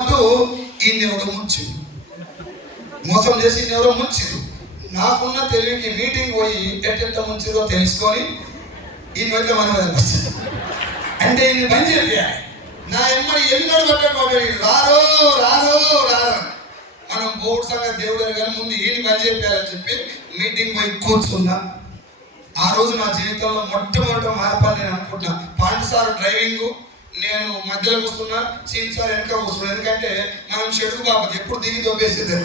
ఈయన్ని ఎవరో ముంచింది మోసం చేసి ఈయన ఎవరో ముంచిరు. నాకున్న తెలివికి మీటింగ్ పోయి ఎట్టెట్ట ముంచిరో తెలుసుకొని ఈ మధ్య మనం అంటే ఈయన పని చెప్పాలి నా ఎమ్మడి ఎన్నికడు పట్టకపోతే రారో రారో రారో. మనం బోర్డు సంగతి దేవుడు కానీ ముందు ఈయన పని చెప్పాలని చెప్పి మీటింగ్ పోయి కూర్చున్నా. ఆ రోజు నా జీవితంలో మొట్టమొదటి మార్పు నేను అనుకుంటున్నా. పాండు సార్ డ్రైవింగ్ నేను మధ్యలో వస్తున్నా సీన్ సార్ వెనక వస్తున్నా ఎందుకంటే మనం చెడుకు బాబు ఎప్పుడు దిగి దొబ్బేసేది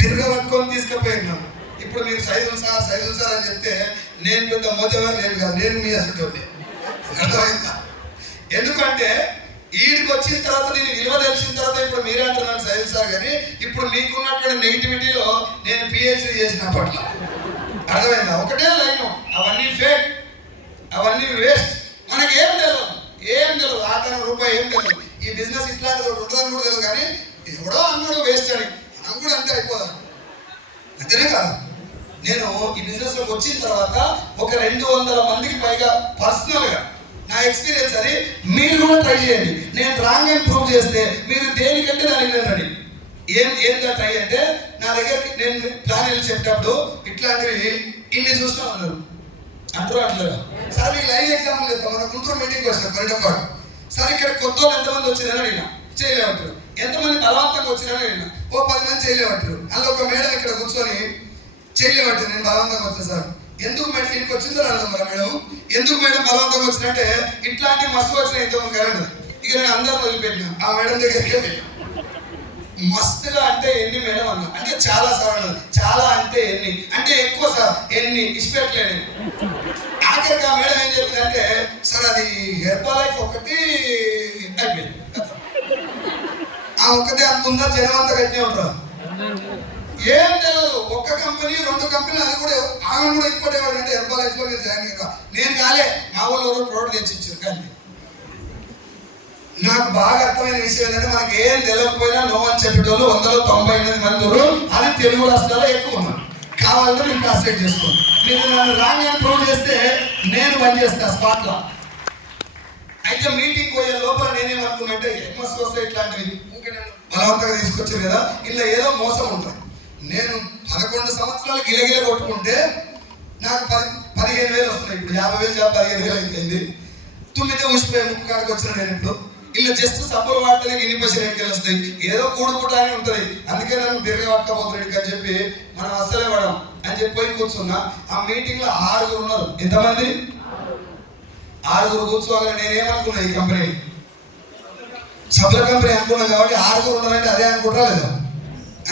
తిరగ పట్టుకొని తీసుకుపోయినాం ఇప్పుడు మీరు సైజులు సార్ సైజులు సార్ అని చెప్తే నేను పెద్ద మోతేవారు నేను కాదు నేను మీ అసలు అర్థమైందా? ఎందుకంటే ఈడికి వచ్చిన తర్వాత నేను విలువ తెలిసిన తర్వాత ఇప్పుడు మీరే అంటున్నాను సైజులు సార్ కానీ ఇప్పుడు మీకున్నటువంటి నెగిటివిటీలో నేను పిహెచ్డి చేసిన పట్ల అర్థమైందా? ఒకటే లైన్. అవన్నీ ఫేక్ అవన్నీ వేస్ట్ మనకేం తెలియదు ఏం తెలియదు ఆఖరి రూపాయి ఏం తెలియదు ఈ బిజినెస్ ఇట్లాంటిది ఒకటి ఉంటుందని కూడా తెలియదు కానీ ఎవడో అన్నాడు వేస్ట్ అని. మనం కూడా అంతే అయిపోదా. అంతేనే కదా? నేను ఈ బిజినెస్లోకి వచ్చిన తర్వాత ఒక రెండు వందల మందికి పైగా పర్సనల్గా నా ఎక్స్పీరియన్స్ అది. మీరు కూడా ట్రై చేయండి. నేను రాంగ్ అని ప్రూవ్ చేస్తే మీరు దేనికంటే దానికి నేను రెడీ. ఏం ఏంటో ట్రై అంటే నా దగ్గరికి నేను ప్లాన్ వెళ్ళి చెప్పేటప్పుడు ఇట్లాంటివి ఇన్ని చూస్తా అన్నారు అంటారు అట్లా సార్ మీకు లైవ్ ఎగ్జాంపుల్ చెప్తాం మన గుంటూరు మీటింగ్ వచ్చిన కొరిటపాడు సార్ ఇక్కడ కొత్త వాళ్ళు ఎంతమంది వచ్చిందని అడిగినా. చేయలేమంటారు ఎంతమంది బలవంతంగా వచ్చిందని అడిగినా. ఓ పది మంది చేయలేమంటారు అందులో ఒక మేడం ఇక్కడ కూర్చొని చేయలేమంటారు నేను బలవంతంగా వచ్చాను సార్. ఎందుకు మేడం ఇంటికి వచ్చిందో అర్థం మరి మేడం. ఎందుకు మేడం బలవంతంగా వచ్చినట్టే ఇట్లాంటి మస్తు వచ్చిన ఎంతమంది కరెంట్. ఇక నేను అందరిని వదిలిపెట్టిన. ఆ మేడం దగ్గరికి వెళ్ళి మస్తుగా అంటే ఎన్ని మేడం అన్న. అంటే చాలా సార్ అన్నది చాలా అంటే ఎన్ని. అంటే ఎక్కువ సార్. ఎన్ని. ఇష్టపెట్టలేను ఆఖరికి ఆ మేడం ఏం చెప్పిందంటే సార్ అది హెర్బల్ లైఫ్ ఒకటి అయిపోయింది ఆ ఒక్కటే అంత ఉందా? జనం అంతా కట్టినే ఉంటారు. ఏం తెలియదు ఒక్క కంపెనీ రెండు కంపెనీలు అది కూడా ఆమె కూడా ఇంకోటి అంటే హెర్బల్ లైఫ్లో నేను జాయిన్ అయ్యా నేను కాలే. మా వాళ్ళు ఎవరు ప్రోడక్ట్ తెచ్చి ఇచ్చారు కానీ. నాకు బాగా అర్థమైన విషయం ఏంటంటే మనకి ఏం తెలియకపోయినా నో అని చెప్పేటోళ్ళు వందలో తొంభై ఎనిమిది మంది అని అది తెలుగు రాష్ట్రాల్లో ఎక్కువ ఉన్నారు. కావాలంటే మీరు ట్రాన్స్లేట్ చేసుకోండి. మీరు నన్ను రాంగ్ అని ప్రూవ్ చేస్తే నేను పని చేస్తా స్పాట్లో అయితే మీటింగ్ పోయే లోపల నేనేమనుకున్నట్టే ఎక్మస్ వస్తే ఇట్లాంటివి బలవంతంగా తీసుకొచ్చారు కదా ఇలా ఏదో మోసం ఉంటుంది. నేను పదకొండు సంవత్సరాలు గిలగిల కొట్టుకుంటే నాకు పది పదిహేను వేలు వస్తున్నాయి. ఇప్పుడు యాభై వేలు చేప పదిహేను వేలు అయిపోయింది. తుమ్మితే ఊసిపోయే ముక్కు కాడికి వచ్చిన నేను ఇప్పుడు. ఇలా జస్ట్ సబ్బులు వాడితేనే గిన్ని పైసలు ఎన్నికలు వస్తాయి ఏదో కూడుకుంటానే అని ఉంటుంది. అందుకే నన్ను బిర్రె పట్టుకపోతున్నాడు అని చెప్పి మనం అస్సలే వాడం అని చెప్పి పోయి కూర్చున్నా. ఆ మీటింగ్లో ఆరుగురు ఉన్నారు. ఎంతమంది? ఆరుగురు కూర్చోవాలి. నేనేమనుకున్నా ఈ కంపెనీ సబ్ల కంపెనీ అనుకున్నాం కాబట్టి ఆరుగురు ఉన్నారంటే అదే అనుకుంటారా లేదా?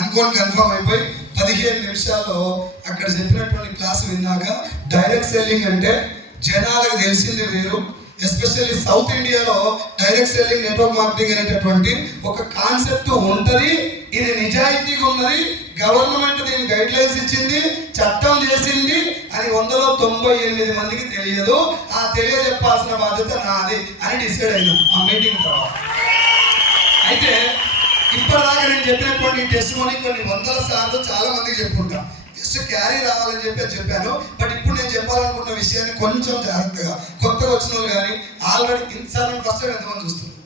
అనుకోని కన్ఫర్మ్ అయిపోయి పదిహేను నిమిషాల్లో అక్కడ చెప్పినటువంటి క్లాస్ విన్నాక డైరెక్ట్ సెల్లింగ్ అంటే జనాలకు తెలిసింది వేరు. ఎస్పెషల్లీ సౌత్ ఇండియాలో డైరెక్ట్ సెల్లింగ్ నెట్వర్క్ మార్కెటింగ్ అనేటటువంటి ఒక కాన్సెప్ట్ ఉంటుంది. ఇది నిజాయితీగా ఉన్నది. గవర్నమెంట్ దీని గైడ్ లైన్స్ ఇచ్చింది చట్టం చేసింది అని వందలో తొంభై ఎనిమిది మందికి తెలియదు. ఆ తెలియజెప్పాల్సిన బాధ్యత నాది అని డిసైడ్ అయినా ఆ మీటింగ్ తర్వాత. అయితే ఇప్పటిదాకా నేను చెప్పినటువంటి టెస్ట్ మనీ కొన్ని వందల సార్లు చాలా మందికి చెప్పుకుంటాను క్యారీ రావాలని చెప్పి చెప్పాను. బట్ ఇప్పుడు నేను చెప్పాలనుకున్న విషయాన్ని కొంచెం జాగ్రత్తగా కొత్తగా వచ్చిన వాళ్ళు కానీ ఆల్రెడీ ఇన్సార్లు ఫస్ట్ టైం ఎంతమంది చూస్తున్నారు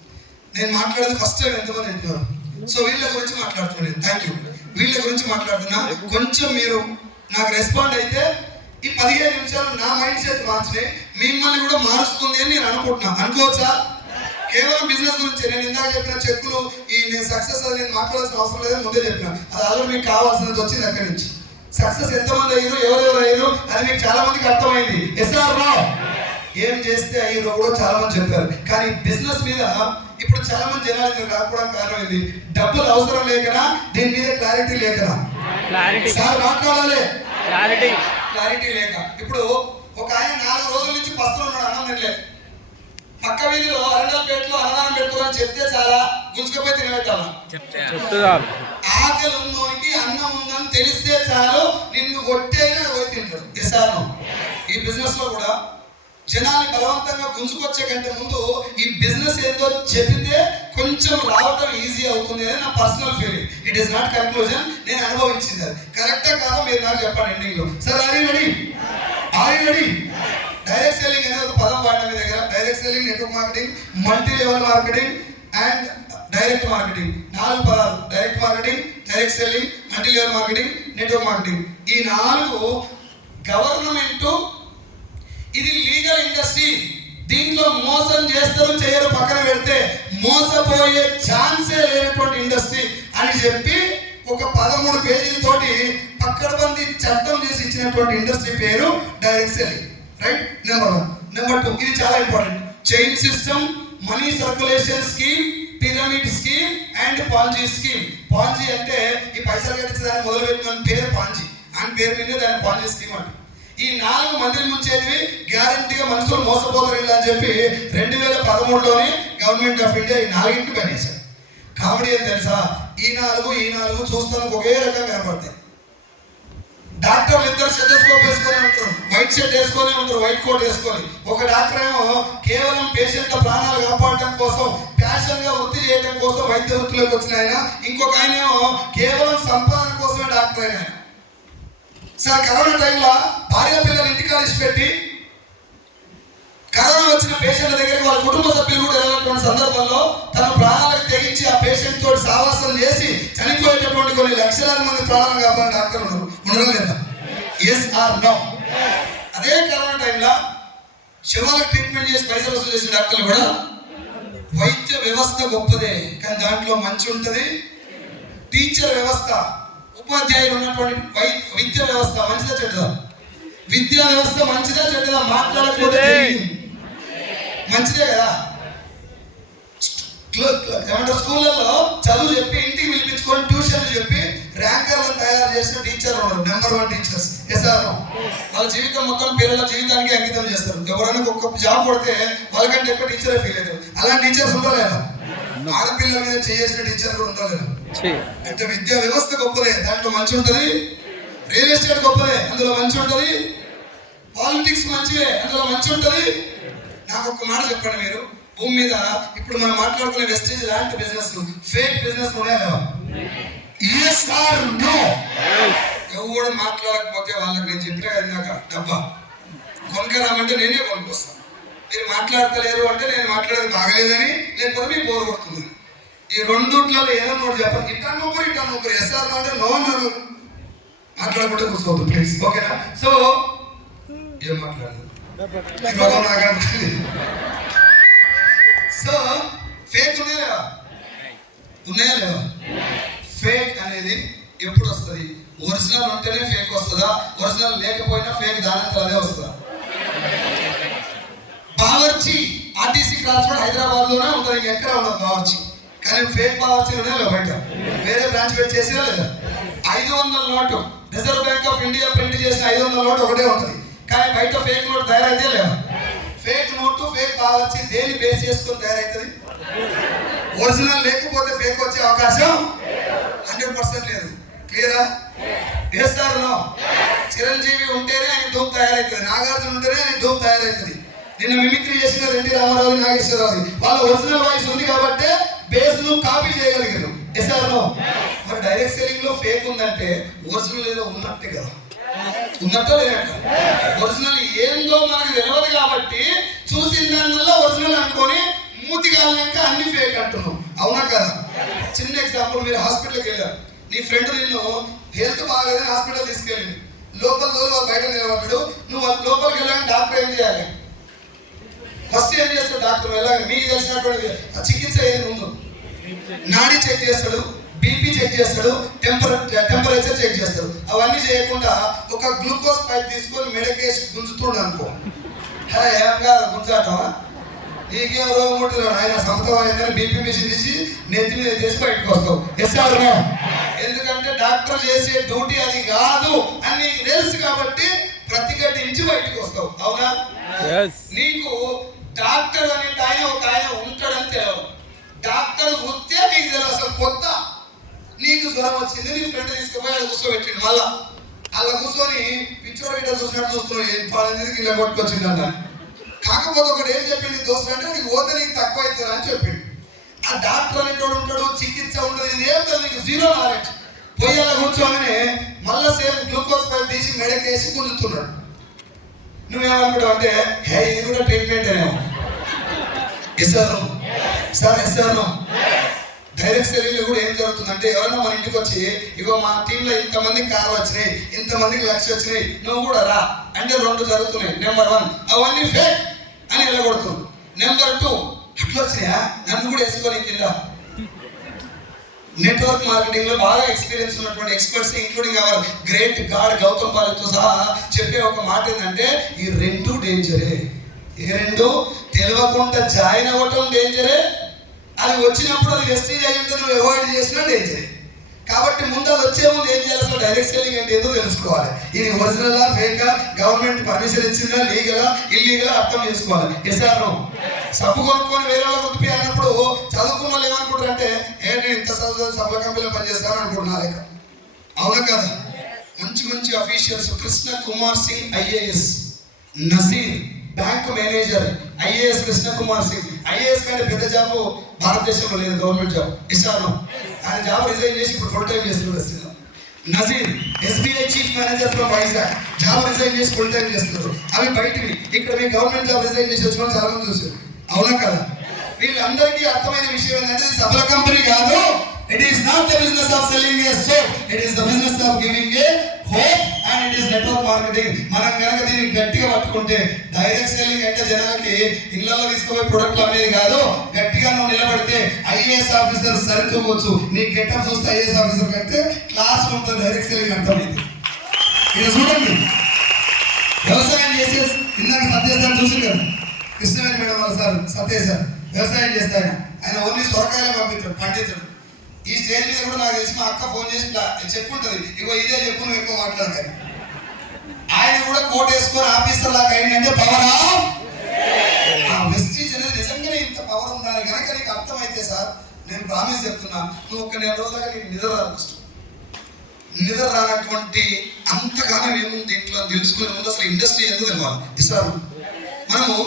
నేను మాట్లాడేది ఫస్ట్ టైం ఎంతమంది వింటున్నారు? సో వీళ్ళ గురించి మాట్లాడుతున్నాను థ్యాంక్ యూ వీళ్ళ గురించి మాట్లాడుతున్నా. కొంచెం మీరు నాకు రెస్పాండ్ అయితే ఈ పదిహేను నిమిషాలు నా మైండ్ సెట్ మార్చినాయి మిమ్మల్ని కూడా మారుస్తుంది అని నేను అనుకుంటున్నా. అనుకోవచ్చా? కేవలం బిజినెస్ గురించి. నేను ఇందాక చెప్పిన చెక్కులు ఈ నేను సక్సెస్ అని నేను మాట్లాడాల్సిన అవసరం లేదని ముందే చెప్పిన. అది ఆల్రెడీ మీకు కావాల్సినది వచ్చింది అక్కడి నుంచి. సక్సెస్ ఎంతమంది అయ్యారు? ఎవరెవరు అయ్యారు? అది మీకు చాలా మందికి అర్థమైంది. ఎస్ఆర్ రావు ఏం చేస్తే అయ్యారో కూడా చాలా మంది చెప్పారు. కానీ బిజినెస్ మీద ఇప్పుడు చాలా మంది జనాలు ఇక్కడ రాకపోవడానికి కారణం ఏంది డబ్బులు అవసరం లేకనా? దీని మీద క్లారిటీ లేకనా? క్లారిటీ సార్ మాట్లాడాలి. క్లారిటీ క్లారిటీ లేక. ఇప్పుడు ఒక ఆయన నాలుగు రోజుల నుంచి పస్తులు ఉన్నాడు అన్నం తినలేదు పక్క వీధిలో అరణాలపేటలో అన్నదానం పెట్టుకోరని చెప్తే చాలా గుంజుకపోయి తినబెట్టాల చెప్తే ఆకలి ఉన్నోనికి అన్నం ఉందని తెలిస్తే చాలు నిన్ను కొట్టేనా పోయి తింటాడు ఎసాను ఈ బిజినెస్లో కూడా జనాన్ని బలవంతంగా గుంజుకొచ్చే కంటే ముందు ఈ బిజినెస్ ఏదో చెబితే కొంచెం రావటం ఈజీ అవుతుంది అని నా personal feeling it is not conclusion నేను అనుభవించింది అది. కరెక్టా కాదో మీరు నాకు చెప్పండి ఎండింగ్లో. Sir are ready are ready direct selling అనేది ఒక పదం వాడిన మీ దగ్గర. Direct selling network marketing multi level marketing and direct marketing నాలుగు పదాలు. Direct marketing direct selling multi level marketing network marketing. ఈ నాలుగు గవర్నమెంట్ ఇది లీగల్ ఇండస్ట్రీ. దీంట్లో మోసం చేస్తారు చేయరు పక్కన పెడితే మోసపోయే ఛాన్సే లేనటువంటి ఇండస్ట్రీ అని చెప్పి ఒక పదమూడు పేజీలతోటి పక్కడబంది చట్టం చేసి ఇచ్చినటువంటి ఇండస్ట్రీ పేరు direct selling. Right? Number one. Number two. ఇది చాలా important. Chain system money circulation scheme pyramid scheme and Ponzi scheme Ponzi అంటే ఈ పైసలు కట్టించి దాన్ని మొదలుపెట్టిన పేరు పాంజీ అని పేరు మీద దాని పాంజీ స్కీమ్ అంటే ఈ నాలుగు మందిని ముంచేటివి గ్యారంటీగా మనుషులు మోసపోతారు ఇలా అని చెప్పి రెండు వేల పదమూడులోనే గవర్నమెంట్ ఆఫ్ ఇండియా ఈ నాలుగింటిని పనిచేశారు కామెడీ ఏం తెలుసా? ఈ నాలుగు ఈ నాలుగు చూస్తానికి ఒకే రకంగా కనపడతాయి డాక్టర్లు ఇద్దరు స్టెథోస్కోప్ వేసుకొని ఉంటారు. వైట్ షర్ట్ వేసుకొని ఉంటారు. వైట్ కోట్ వేసుకొని. ఒక డాక్టర్ ఏమో కేవలం పేషెంట్ల ప్రాణాలు కాపాడటం కోసం ప్యాషన్గా వృత్తి చేయడం కోసం వైద్య వృత్తిలోకి వచ్చిన ఆయన. ఇంకొక ఆయన కేవలం సంపాదన కోసమే డాక్టర్ అయిన ఆయన. సార్ కరోనా టైంలో భార్య పిల్లలు ఇంటికాడ పెట్టి కరోనా వచ్చిన పేషెంట్ల దగ్గరికి వాళ్ళ కుటుంబ సభ్యులు కూడా వెళ్ళినటువంటి సందర్భంలో తన ప్రాణాలకు తెగించి ఆ పేషెంట్ తోటి సావాసం చేసి చనిపోయేటటువంటి కొన్ని లక్షలాది మంది ప్రాణాలు కాపాడే డాక్టర్లు ఉన్నారు. ఉండడం లేదా? ఎస్ ఆర్ నో అదే కరోనా టైంలో శివాలకు ట్రీట్మెంట్ చేసి పైసలు వసూలు చేసిన డాక్టర్లు కూడా వైద్య వ్యవస్థ గొప్పదే కానీ దాంట్లో మంచి ఉంటుంది. టీచర్ వ్యవస్థ ఉపాధ్యాయులు ఉన్నటువంటి విద్య వ్యవస్థ మంచిదా చెడ్డదా? విద్యా వ్యవస్థ మంచిదా చెడ్డదా మాట్లాడకపోతే మంచిదే. కదా? ఏమంటారు? స్కూళ్ళల్లో చదువు చెప్పి ఇంటికి పిలిపించుకొని ట్యూషన్లు చెప్పి ర్యాంకర్లను తయారు చేసిన టీచర్ ఉన్నారు నెంబర్ వన్ టీచర్స్ ఎస్ఆర్ వాళ్ళ జీవితం మొత్తం పిల్లల జీవితానికి అంకితం చేస్తారు. ఎవరైనా ఒక్క జాబ్ కొడితే వాళ్ళకంటే ఎక్కువ టీచరే ఫీల్ అవుతారు. అలాంటి టీచర్స్ ఉండలేదా ఆడపిల్లల మీద చేసిన టీచర్ కూడా ఉండలేదా. అంటే విద్యా వ్యవస్థ గొప్పదే. దాంట్లో మంచి ఉంటుంది. రియల్ ఎస్టేట్ గొప్పదే. అందులో మంచి ఉంటుంది. పాలిటిక్స్ మంచివే అందులో మంచి ఉంటుంది. నాకు ఒక మాట చెప్పండి మీరు. భూమి మీద ఇప్పుడు మనం మాట్లాడుకునే వెస్టేజ్ లాంటి బిజినెస్ ఫేక్ బిజినెస్ ఉన్నాయా? ఎస్ ఆర్ నో ఎవడు మాట్లాడకపోతే వాళ్ళకి నేను చెప్పినా ఇందాక డబ్బా కొనుక్కరామంటే నేనే కొనుక్కొస్తాను మీరు మాట్లాడతలేరు అంటే నేను మాట్లాడేది బాగలేదని లేకపోతే మీకు బోర్ కొడుతుంది. ఈ రెండుట్లలో ఏదో ఒకటి చెప్పండి. ఇట్లా నొక్కరు ఇట్లా నొక్కరు ఎస్ఆర్ అంటే నో అన్నారు. మాట్లాడకుండా కూర్చోవద్దు ప్లీజ్ ఓకేనా? సో ఏం మాట్లాడదు. సో ఫేక్ ఉన్నాయా? లేవా ఉన్నాయా లేవా? ఫేక్ అనేది ఎప్పుడు వస్తుంది? ఒరిజినల్ ఉంటేనే ఫేక్ వస్తుందా? ఒరిజినల్ లేకపోయినా ఫేక్ దానంతా అదే వస్తుందా? బావర్చి ఆర్టీసీ క్రాస్ రోడ్ హైదరాబాద్లోనే ఉంటుంది ఎక్కడ ఉండదు బావర్చి. కానీ ఫేక్ బావర్చిలోనే ఉన్నాయా బయట. వేరే బ్రాంచ్ పెట్టి చేసినా లేదా. ఐదు వందల note. Reserve Bank of India print చేసిన ఐదు వందల నోటు ఒకటే ఉంటుంది. కానీ బయట ఫేక్ నోటు తయారైతే లేదా? ఫేక్ నోటు ఫేక్ బావర్చి దేని బేస్ చేసుకొని తయారవుతుంది ఒరిజినల్ లేకపోతే ఫేక్ వచ్చే అవకాశం హండ్రెడ్ పర్సెంట్ లేదు. క్లియరా నో చిరంజీవి ఉంటేనే ఆయన డూప్ తయారవుతుంది. నాగార్జున ఉంటేనే ఆయన డూప్ తయారవుతుంది. నిన్న మిమిక్రీ చేసిన రెడ్డి రామారావు నాగేశ్వరరావు. వాళ్ళ ఒరిజినల్ వాయిస్ ఉంది కాబట్టి బేస్ను కాపీ చేయగలిగారు. ఎస్ఆర్ నో మరి డైరెక్ట్ సెల్లింగ్లో ఫేక్ ఉందంటే ఒరిజినల్ ఏదో ఉన్నట్టే కదా. ఉన్నట్ట లేనట్ట. ఒరిజినల్ ఏందో మనకు తెలియదు కాబట్టి చూసిన దానివల్ల ఒరిజినల్ అనుకొని మూతి కాలినాక అన్ని ఫేక్ అంటున్నాం. అవునా కదా? చిన్న ఎగ్జాంపుల్ మీరు హాస్పిటల్కి వెళ్ళారు. నీ ఫ్రెండ్ నిన్ను హెల్త్ బాగాలేదని హాస్పిటల్ తీసుకెళ్ళింది. లోపల రోజు బయట నిలబడ్డాడు. నువ్వు లోపలికి వెళ్ళాలని డాక్టర్ ఏం చేయాలి? ఫస్ట్ ఏం చేస్తాడు డాక్టర్? వెళ్ళాలి. మీకు తెలిసినటువంటి ఆ చికిత్స ఏది ముందు? నాడి చెక్ చేస్తాడు బీపీ చెక్ చేస్తాడు టెంపర టెంపరేచర్ చెక్ చేస్తాడు. అవన్నీ చేయకుండా ఒక గ్లూకోజ్ పైప్ తీసుకొని మెడకేసి గుంజుతుండు అనుకో. హే, ఏం కాదు గుంజాటమా నీకేం రోగం ఉంటుంది ఆయన సొంతం అయిందని బీపీ మిషన్ తీసి నెత్తి మీద చేసి బయటకు వస్తావు. ఎస్ ఆర్ నో ఎందుకంటే డాక్టర్ చేసే డ్యూటీ అది కాదు అని నీకు తెలుసు కాబట్టి ప్రతిఘటించి బయటకు వస్తావు. అవునా. నీకు డాక్టర్ అనే ఆయన ఒక ఆయన ఉంటాడని తెలియదు. డాక్టర్ వృత్తే నీకు తెలియదు అసలు కొత్త. నీకు జ్వరం వచ్చింది నీ ఫ్రెండ్ తీసుకుపోయి ఆడ కూర్చోబెట్టిండు. మళ్ళా. అలా కూర్చొని పిచ్చోడు గిట్ట చూసినట్టు చూస్తున్నాడు. ఏం పాలనేది ఇలా కొట్టుకొచ్చింది అన్న కాకపోతే ఒకటి ఏం చెప్పింది దోస్తులు అంటే నీకు పోతే నీకు తక్కువ అవుతుంది అని చెప్పింది ఆ డాక్టర్ అనేటోడు ఉంటాడు చికిత్స ఉంటుంది ఇది ఏం తెలియదు నీకు జీరో నాలెడ్జ్. పొయ్యాల అలా కూర్చోగానే మళ్ళా సేమ్ గ్లూకోజ్ పైప్ తీసి మెడకేసి గుంజుతున్నాడు. నువ్వేమనుకుంటావు అంటే హే ఇది కూడా ట్రీట్మెంట్ ఏమో. ఇస్తాను సార్ ఇస్తాను డైరెక్ట్ సెల్లింగ్ కూడా ఏం జరుగుతుందంటే ఎవరైనా మన ఇంటికి వచ్చి ఇగో మా టీంలో ఇంతమంది కారు వచ్చినాయి ఇంతమందికి లక్ష వచ్చినాయి నువ్వు కూడా రా. అంటే రెండు జరుగుతున్నాయి. నెంబర్ వన్ అవన్నీ ఫేక్ అని వెళ్ళకూడదు. నెంబర్ టూ అట్లా వచ్చినాయా? నన్ను కూడా వేసుకొని కింద. నెట్వర్క్ మార్కెటింగ్లో బాగా ఎక్స్పీరియన్స్ ఉన్నటువంటి experts including our great God Gautam పాలతో సహా చెప్పే ఒక మాట ఏంటంటే ఈ రెండు డేంజరే ఈ రెండు? తెలియకుండా జాయిన్ అవ్వటం డేంజరే అది వచ్చినప్పుడు అది వెస్టేజ్ అయ్యి నువ్వు అవాయిడ్ చేసినా డేంజరే కాబట్టి ముందు అది వచ్చే ముందు ఏం చేయాలి అసలు డైరెక్ట్ సెల్లింగ్ అంటే ఏదో తెలుసుకోవాలి. ఇది ఒరిజినలా ఫేకా గవర్నమెంట్ పర్మిషన్ ఇచ్చిందా లీగలా ఇల్లీగలా అర్థం చేసుకోవాలి. ఎస్ఆర్ సబ్బు కొనుక్కొని వేరే వాళ్ళకి ఉత్తి అన్నప్పుడు చదువుకున్న వాళ్ళు ఏమనుకుంటారంటే ఏ నేను ఇంత చదువు సభల కంపెనీలో పనిచేస్తాను అనుకుంటున్నారు లేక అవునా కదా? మంచి మంచి officials Krishna Kumar Singh IAS Naseer bank manager IAS Krishna Kumar Singh. IAS కంటే పెద్ద జాబ్ భారతదేశంలో లేదు గవర్నమెంట్ జాబ్. ఇస్తాను ఆయన జాబ్ రిజైన్ చేసి ఇప్పుడు ఫుల్ టైం చేస్తున్నారు అసలు Nazeer SBI chief manager from Vizag job resign చేసి ఫుల్ టైం చేస్తున్నారు అవి బయటివి. ఇక్కడ మీ గవర్నమెంట్ జాబ్ రిజైన్ చేసి వచ్చిన చాలా మంది చూసారు అవునా కదా? వీళ్ళందరికీ అర్థమైన విషయం ఏంటంటే ఇది సఫల కంపెనీ కాదు. It is not the business of selling a soap it is the business of giving a hope and it is network marketing. మనం కనుక దీన్ని గట్టిగా పట్టుకుంటే డైరెక్ట్ సెల్లింగ్ అంటే జనాలకి ఇళ్ళలో తీసుకుపోయే ప్రొడక్ట్లు అమ్మేది కాదు. గట్టిగా నువ్వు నిలబడితే ఐఏఎస్ ఆఫీసర్ సరిపోవచ్చు నీ గెటప్ చూస్తే ఐఏఎస్ ఆఫీసర్ కంటే క్లాస్ ఉంటుంది డైరెక్ట్ సెల్లింగ్ అర్థమైంది. ఇది చూడండి. వ్యవసాయం చేసే ఇందాక సత్యసారి చూసి కదా? కృష్ణవేణి మేడం వాళ్ళ సార్ సత్య సార్. వ్యవసాయం చేస్తే ఆయన ఓన్లీ సొరకాయలు పంపించాడు పండించడు. ఈ స్టేజ్ మీద కూడా నాకు తెలిసి మా అక్క ఫోన్ చేసి ఇట్లా చెప్పుంటది. ఇగో ఇదే చెప్పు నువ్వు ఎక్కువ మాట్లాడకని ఆయన కూడా కోట్ వేసుకొని ఆఫీసర్ లాగా అయిందంటే పవరా? ఆ వెస్టీజ్ అనేది నిజంగానే ఇంత పవర్ ఉందని కనుక నీకు అర్థమైతే సార్ నేను ప్రామిస్ చెప్తున్నా నువ్వు ఒక నెల రోజులుగా నీకు నిద్ర రాదు ఫస్ట్ నిద్ర రానటువంటి అంతగానం ఏముంది దీంట్లో తెలుసుకునే ముందు అసలు ఇండస్ట్రీ ఎందుకు తెలియాలి ఇస్తారు మనము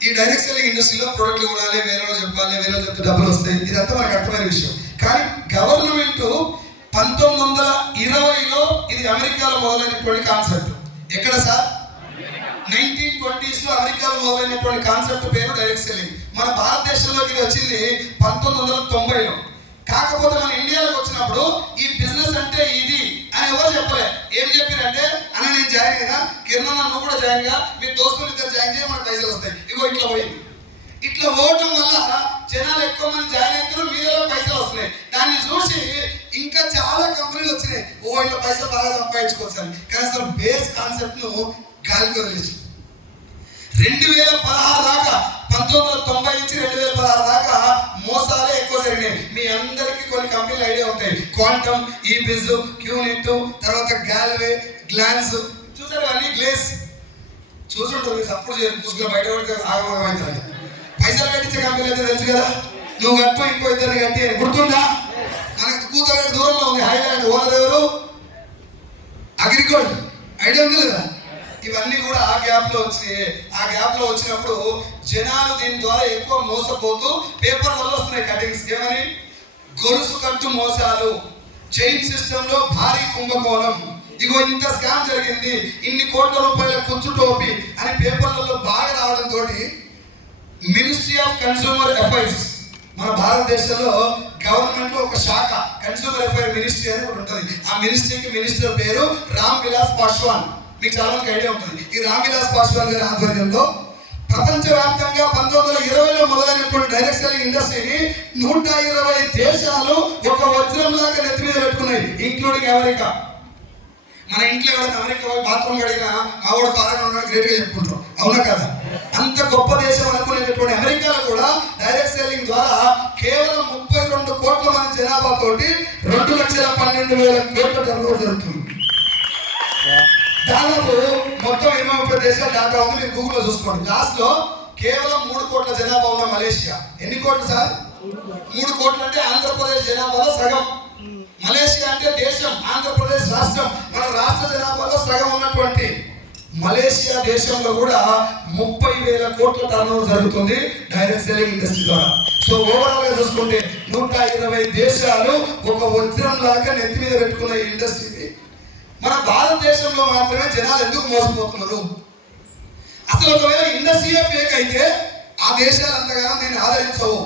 ఈ డైరెక్ట్ సెల్లింగ్ ఇండస్ట్రీలో ప్రోడక్ట్లు కొనాలి వేరే వాళ్ళు చెప్పాలి వేరే వాళ్ళు చెప్తే డబ్బులు వస్తాయి. ఇదంతా మనకు అర్థమైన విషయం. కానీ గవర్నమెంట్ పంతొమ్మిది వందల ఇరవైలో ఇది అమెరికాలో మొదలైనటువంటి కాన్సెప్ట్. ఎక్కడ సార్? నైన్టీన్ ట్వంటీస్లో అమెరికాలో మొదలైనటువంటి కాన్సెప్ట్ పేరు డైరెక్ట్ సెల్లింగ్ మన భారతదేశంలోకి ఇది వచ్చింది పంతొమ్మిది వందల తొంభైలో. కాకపోతే మన ఇండియాలోకి వచ్చినప్పుడు ఈ బిజినెస్ అంటే ఇది అని ఎవరు చెప్పలే. ఏం చెప్పారంటే అన్న నేను జాయిన్ అయినా కిరణ్ నువ్వు కూడా జాయిన్గా మీ దోస్తులు ఇద్దరు జాయిన్ చేయ మనకు పైసలు వస్తాయి. ఇగో ఇట్లా పోయింది. ఇట్లా పోవటం వల్ల జనాలు ఎక్కువ మంది జాయిన్ అవుతారు మీలో పైసలు వస్తున్నాయి. దాన్ని చూసి ఇంకా చాలా కంపెనీలు వచ్చినాయి. ఓ ఇట్లా పైసలు బాగా సంపాదించుకోవచ్చు కానీ అసలు బేస్ కాన్సెప్ట్ను గాలికి వదిలేసి. రెండు వేల పదహారు దాకా పంతొమ్మిది వందల తొంభై నుంచి రెండు వేల పదహారు దాకా మోసాలే ఎక్కువ జరిగినాయి. మీ అందరికీ కొన్ని కంపెనీలు ఐడియా ఉంటాయి. క్వాంటమ్ ఈ బిజ్ క్యూనెట్ తర్వాత గ్యాల్వే గ్లాన్స్. చూసారు అన్ని గ్లేస్. చూసుంటారు మీరు సపోర్ట్ చేయరు. పుసుకులు బయట పడితే ఆగమవుతారు పైసలు కట్టించే కంపెనీ అయితే తెలుసు కదా? నువ్వు కట్టు ఇంకో ఇద్దరు కట్టి అని. గుర్తుందా? మనకు కూతురు దూరంలో ఉంది హైలాండ్ ఓనర్ ఎవరు? అగ్రికోల్డ్ ఐడియా ఉంది కదా? ఇవన్నీ కూడా ఆ గ్యాప్లో వచ్చి ఆ గ్యాప్లో వచ్చినప్పుడు జనాలు దీని ద్వారా ఎక్కువ మోసపోతూ పేపర్లలో వస్తున్నాయి కటింగ్స్. ఏమని? గొలుసు కట్టు మోసాలు. చైన్ సిస్టమ్లో భారీ కుంభకోణం. ఇగో ఇంత స్కామ్ జరిగింది. ఇన్ని కోట్ల రూపాయల కుచ్చు టోపీ అని పేపర్లలో బాగా రావడంతో మినిస్ట్రీ ఆఫ్ కన్సూమర్ అఫైర్స్ మన భారతదేశంలో గవర్నమెంట్లో ఒక శాఖ కన్సూమర్ అఫైర్ మినిస్ట్రీ అని ఒకటి ఉంటుంది. ఆ మినిస్ట్రీకి మినిస్టర్ పేరు రామ్ విలాస్ పాస్వాన్ మీకు చాలా మందికి ఐడియా ఉంటుంది. ఈ రామ్ విలాస్ పాస్వాన్ గారి ఆధ్వర్యంలో ప్రపంచవ్యాప్తంగా పంతొమ్మిది వందల ఇరవైలో మొదలైనటువంటి డైరెక్ట్ సెల్లింగ్ ఇండస్ట్రీని నూట ఇరవై దేశాలు ఒక వజ్రం లాగా నెత్తి మీద పెట్టుకున్నాయి ఇంక్లూడింగ్ అమెరికా మన ఇంట్లో ఎవరైనా అమెరికా బాత్రూమ్ కడిగినా మా వాడు ఫారెన్ ఉన్నాడు గ్రేట్గా చెప్పుకుంటాం అవునా కదా? అంత గొప్ప దేశం అనుకునేటటువంటి అమెరికాలో కూడా డైరెక్ట్ సెల్లింగ్ ద్వారా కేవలం ముప్పై రెండు కోట్ల మంది జనాభా తోటి రెండు లక్షల పన్నెండు వేల కోట్ల టర్నోవర్ జరుగుతుంది. దాదాపు మొత్తం ఇరవై ముప్పై దేశాలు దాకా ఉంది మీరు గూగుల్లో చూసుకోండి. లాస్ట్లో కేవలం మూడు కోట్ల జనాభా ఉన్న మలేషియా. ఎన్ని కోట్లు సార్? మూడు కోట్లు అంటే ఆంధ్రప్రదేశ్ జనాభాలో సగం. మలేషియా అంటే దేశం ఆంధ్రప్రదేశ్ రాష్ట్రం. మన రాష్ట్ర జనాభాలో సగం ఉన్నటువంటి మలేషియా దేశంలో కూడా ముప్పై వేల కోట్ల టర్నోవర్ జరుగుతుంది డైరెక్ట్ సెల్లింగ్ ఇండస్ట్రీ ద్వారా. సో ఓవరాల్గా చూసుకుంటే నూట ఇరవై దేశాలు ఒక వజ్రం లాగా నెత్తి మీద పెట్టుకున్న ఈ ఇండస్ట్రీని మన భారతదేశంలో మాత్రమే జనాలు ఎందుకు మోసపోతున్నారు? అసలు ఒకవేళ ఇండస్ట్రీయే ఫేక్ అయితే ఆ దేశాలు అంతగానో నేను ఆదరించవు.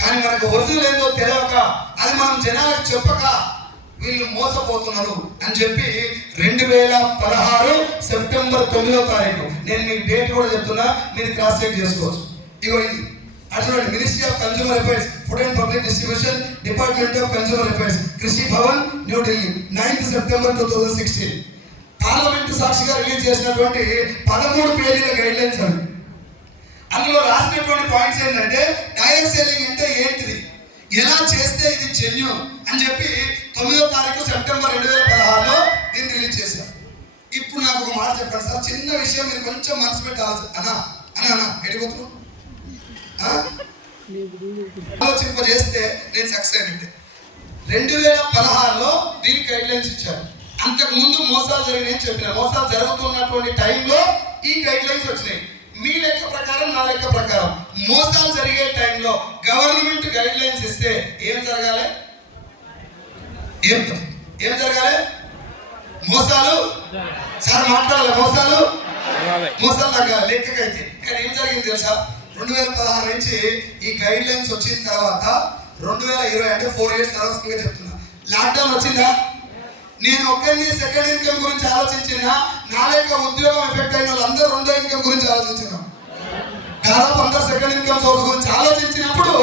కానీ మనకు ఒరిజినల్ ఏందో తెలియక అది మనం జనాలకు చెప్పక వీళ్ళు మోసపోతున్నారు అని చెప్పి రెండు వేల పదహారు సెప్టెంబర్ తొమ్మిదో తారీఖు నేను మీ డేట్ కూడా చెప్తున్నా మీరు క్రాస్ చెక్ చేసుకోవచ్చు. ఇగో ఇది. అటువంటి Ministry of Consumer Affairs Food and Public Distribution Department of Consumer Affairs Krishi Bhavan New Delhi ninth September two thousand sixteen. Parliament సాక్షిగా రిలీజ్ చేసినటువంటి పదమూడు పేజీల గైడ్ లైన్స్ అవి. అందులో రాసినటువంటి పాయింట్స్ ఏంటంటే డైరెక్ట్ సెల్లింగ్ అంటే ఏంటిది? ఎలా చేస్తే ఇది జెన్యున్ అని చెప్పి తొమ్మిదో తారీఖు సెప్టెంబర్ రెండు వేల పదహారులో దీన్ని రిలీజ్ చేశారు ఇప్పుడు నాకు ఒక మాట చెప్పండి సార్. చిన్న విషయం మీరు కొంచెం మనసు పెట్టాలి అన్నా అన్నా అన్నా ఎడిపోతున్నావు ఆలోచింపజేస్తే నేను సక్సెస్ అయినట్టే. రెండు వేల పదహారులో దీనికి గైడ్ లైన్స్ ఇచ్చారు. అంతకు ముందు మోసాలు జరిగినాయని చెప్పిన మోసాలు జరుగుతున్నటువంటి టైంలో ఈ గైడ్ లైన్స్ వచ్చినాయి. మీ లెక్క ప్రకారం నా లెక్క ప్రకారం మోసాలు జరిగే టైంలో గవర్నమెంట్ గైడ్ లైన్స్ ఇస్తే ఏం జరగాలి? ఏం ఏం జరగాలి? మోసాలు? సార్ మాట్లాడాలి మోసాలు. మోసాలు తగ్గాలి లెక్కకైతే. కానీ ఏం జరిగింది తెలుసా? రెండు వేల పదహారు నుంచి ఈ గైడ్ లైన్స్ వచ్చిన తర్వాత రెండు వేల ఇరవై అంటే ఫోర్ ఇయర్స్ తర్వాత చెప్తున్నా. లాక్డౌన్ వచ్చిందా? నేను ఒక్కరిని సెకండ్ ఇన్కమ్ గురించి ఆలోచించిన నా యొక్క ఉద్యోగం ఎఫెక్ట్ అయిన వాళ్ళందరూ రెండో ఇన్కమ్ గురించి ఆలోచించినాం దాదాపు అందరు సెకండ్ ఇన్కమ్ సోర్స్ గురించి ఆలోచించినప్పుడు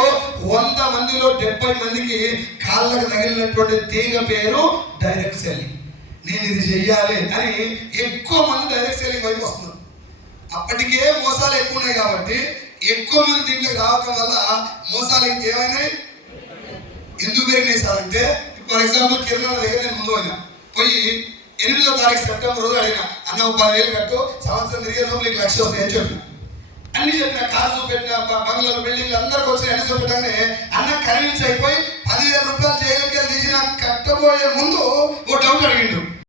వంద మందిలో డెబ్బై మందికి కాళ్ళకు తగిలినటువంటి తీగ పేరు డైరెక్ట్ సెల్లింగ్ నేను ఇది చెయ్యాలి అని ఎక్కువ మంది డైరెక్ట్ సెల్లింగ్ వైపు వస్తున్నారు. అప్పటికే మోసాలు ఎక్కువ ఉన్నాయి కాబట్టి ఎక్కువ మంది దీంట్లోకి రావడం వల్ల మోసాలు ఇంకేమైనాయి? ఎందుకు పెరిగినాయి సార్ అంటే ఫర్ ఎగ్జాంపుల్ కిరణ్ దగ్గర నేను ముందు పోయినా. పోయి ఎనిమిదో తారీఖు సెప్టెంబర్ రోజు అడిగిన అన్న ఒక పదివేలు కట్టు సంవత్సరం తిరిగే లోపల నీకు లక్ష వస్తాయి అని చెప్పిన అన్ని చెప్పిన కారు చూపెట్టిన బ- బంగ్లాలు బిల్డింగ్లు అందరికి వచ్చిన అన్ని చూపెట్టగానే అన్న కన్విన్స్ అయిపోయి పదివేల రూపాయలు చేయగలిగే తీసిన కట్టబోయే ముందు ఓ డౌట్ అడిగిండు